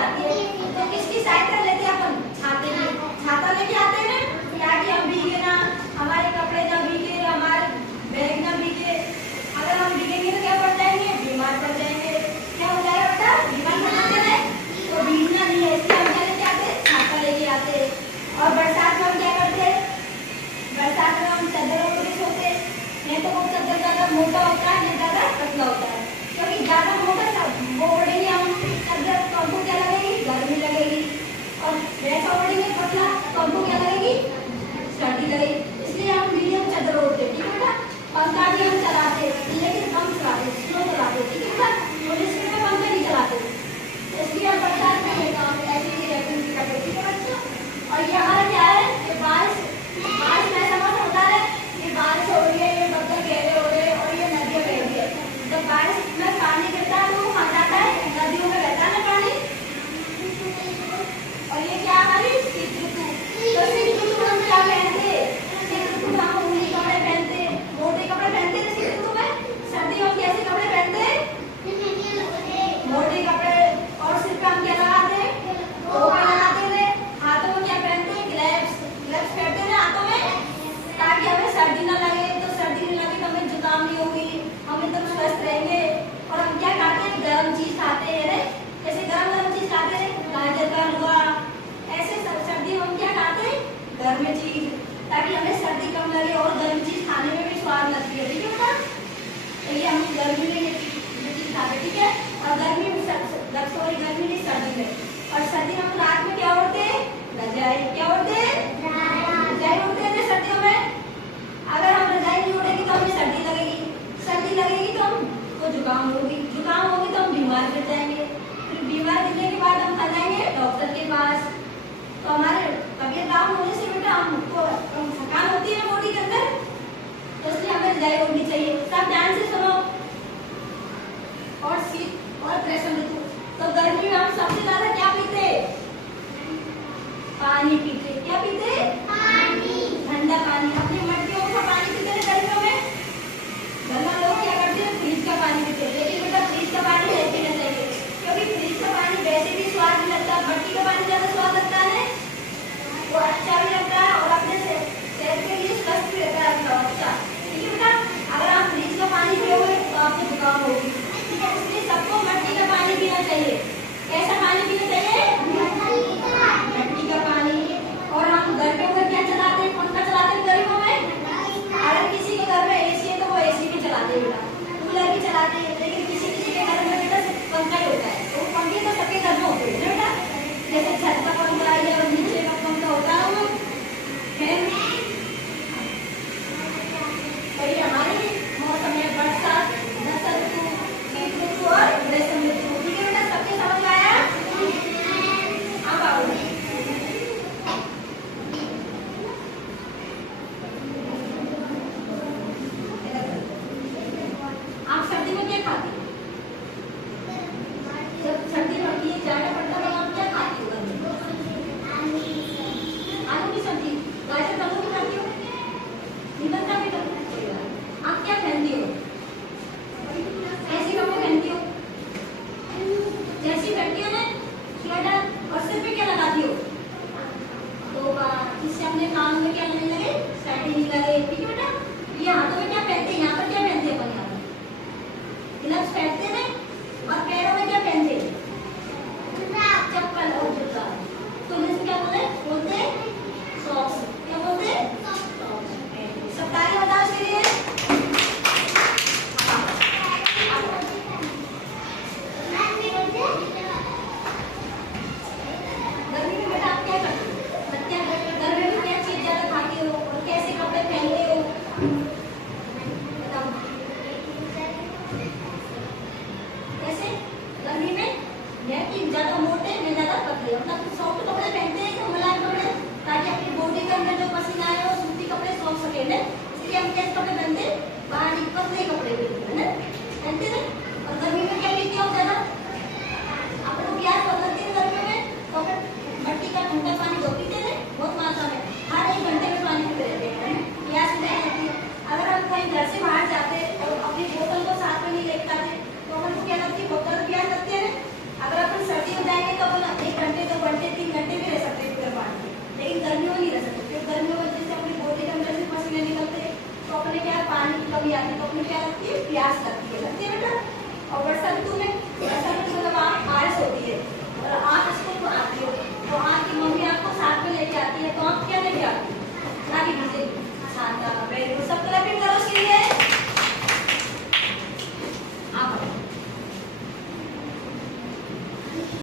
आती है। तो किसकी सहायता लेते हैं अपन? छाते की। छाता लेके आते हैं ना ताकि हम भीगे ना, हमारे कपड़े ना भीगे, हमारे बैग ना भीगे। अगर हम भीगेंगे तो क्या पड़ जाएंगे? बीमार पड़ जाएंगे। क्या हो जाएगा बेटा? बीमार पड़ जाते हैं। तो भीगना नहीं है इसलिए हम क्या लेके आते हैं? छाता लेके आते हैं। और बरसात में हम क्या करते हैं? बरसात में हम चादर ओढ़ के सोते हैं। नहीं तो वो चादर ज्यादा मोटा होता है, नहीं ज्यादा पतला होता है। क्योंकि ज्यादा मोटा वो ओढ़ेंगे हम चादर तो हमको क्या लगेगी? गर्मी लगेगी। और वैसा ओढ़ेंगे पतला तो हमको क्या लगेगी? सर्दी लगेगी। इसलिए हम मीडियम चादर ओढ़ते हैं, ठीक है बेटा। पंखा भी हम चलाते हैं लेकिन कम चलाते, स्लो चलाते, ठीक है बेटा। पुलिस में पंखा नहीं चलाते, इसलिए हम बरसात में ऐसे ही एक्टिविटी करते, ठीक है बच्चों। और ये हमारा क्या है कि बारिश में ऐसा मौसम होता है कि बारिश हो रही है, ये बदल गहरे हो रहे हैं और ये नदियाँ बह रही है। जब बारिश में पानी गिरता है तो वो कहाँ जाता है? नदियों में बहता है ना पानी। और ये क्या हमारी शीत ऋतु। तो शीत ऋतु में हम क्या पहनते? शीत ऋतु में हम ऊनी कपड़े पहनते, मोटे कपड़े पहनते थे शीत ऋतु में। सर्दियों में कैसे कपड़े पहनते? मोटे कपड़े। और सिर पे हम क्या लगाते? टोपी लगाते थे। हाथों में क्या पहनते? ग्लव्स। ग्लव्स पहनते थे हाथों में ताकि हमें सर्दी ना लगे। तो सर्दी नहीं लगे तो हमें जुकाम नहीं होगी, हम एकदम स्वस्थ रहेंगे। और हम क्या खाते हैं? गर्म चीज खाते हैं। जैसे गर्म गर्म चीज खाते हैं, गाजर का हलवा। ऐसे सर्दी में हम क्या खाते हैं? गर्म चीज, ताकि हमें सर्दी कम लगे और गर्म चीज खाने में भी स्वाद लगती है, ठीक है बेटा। तो ये हम गर्मी में ये चीज खाते, ठीक है। और गर्मी में गर्मी नहीं, सर्दी में। और सर्दी में हम रात में क्या ओढ़ते हैं? रजाई। क्या ओढ़ते हैं? रजाई ओढ़ते हैं सर्दियों में। अगर हम रजाई नहीं ओढ़ेंगे तो हमें सर्दी लगेगी, सर्दी लगेगी तो हमको जुकाम होगी, जुकाम होगी तो हम बीमार पड़ जाएंगे। फिर बीमार गिरने के बाद हम कहाँ जाएंगे? डॉक्टर के पास। तो हमारे तबीयत डाउन होने से बेटा हमको थकान होती है बॉडी के अंदर, तो इसलिए हमें रजाई ओढ़नी चाहिए। सब ध्यान से सुनो। और शीत और ग्रीष्म ऋतु। तो गर्मी में हम सबसे ज्यादा क्या पीते? पानी पीते। क्या पीते? पानी। ठंडा पानी। अपने मटकियों का पानी पीते हैं गर्मियों में। गर्मा लोग क्या करते हैं? फ्रिज का पानी पीते हैं। लेकिन बेटा फ्रिज का पानी नहीं पीना चाहिए, क्योंकि फ्रिज का पानी वैसे भी स्वाद नहीं लगता। मटकी का पानी ज्यादा स्वाद लगता है, वो अच्छा भी लगता है और अपने सेहत के लिए स्वस्थ भी रहता है। अच्छा, ठीक है बेटा। अगर आप फ्रिज का पानी पियोगे तो आपको जुकाम होगी, ठीक है। इसलिए सबको मटकी का पानी पीना चाहिए। कैसा पानी पीना चाहिए? मटकी का पानी। और हम गर्मियों में क्या चलाते हैं? पंखा चलाते हैं गर्मियों में। अगर किसी के घर में एसी है तो वो एसी भी चलाते हैं बेटा, कूलर भी चलाते हैं। लेकिन किसी किसी के घर में बेटा पंखा ही होता है। तो पंखे तो सबके घर में होते हैं बेटा। जैसे छत का पंखा या नीचे का पंखा होता है वो है। तो ये हमारी मौसम है बरसात, वर्षा ऋतु, शीत ऋतु और ग्रीष्म ऋतु, ठीक है बेटा। सबके समझ में आया? हाँ बाबू। आप सर्दी में क्या खाती हो? जब सर्दी पड़ती है, ज्यादा पड़ता है, आप क्या खाती हो? आलू की सब्जी, गाजर का हलवा खाती हो? नींबू का भी खाती हो? आप क्या पहनती हो? ऐसे कपड़े पहनती हो? जैसी पहनती हो ना स्वेटर, और सिर पे क्या लगाती हो? टोपा, इससे अपने कान में क्या लगने लगे? स्वेटिंग नहीं लगे, ठीक है बेटा। ये हाथों में क्या पहनते हैं? यहाँ पर क्या पहनते हैं? अपन यहाँ पर ग्लव्स पहनते हैं। और पैरों में क्या पहनते हैं? चप्पल और जूता। तो इसे क्या बोलते हैं? सॉक्स। क्या बोलते हैं? सब ताली बजाओ इसके लिए। कमी आती है तो अपनी क्या लगती है, प्यास लगती है बेटा। और वर्षा ऋतु में मतलब आँख आलस होती है और आँख स्कूल को आती है तो आँख की मम्मी आपको साथ में लेके आती है, तो आँख क्या लेके आती है, ना कि छाता, बैग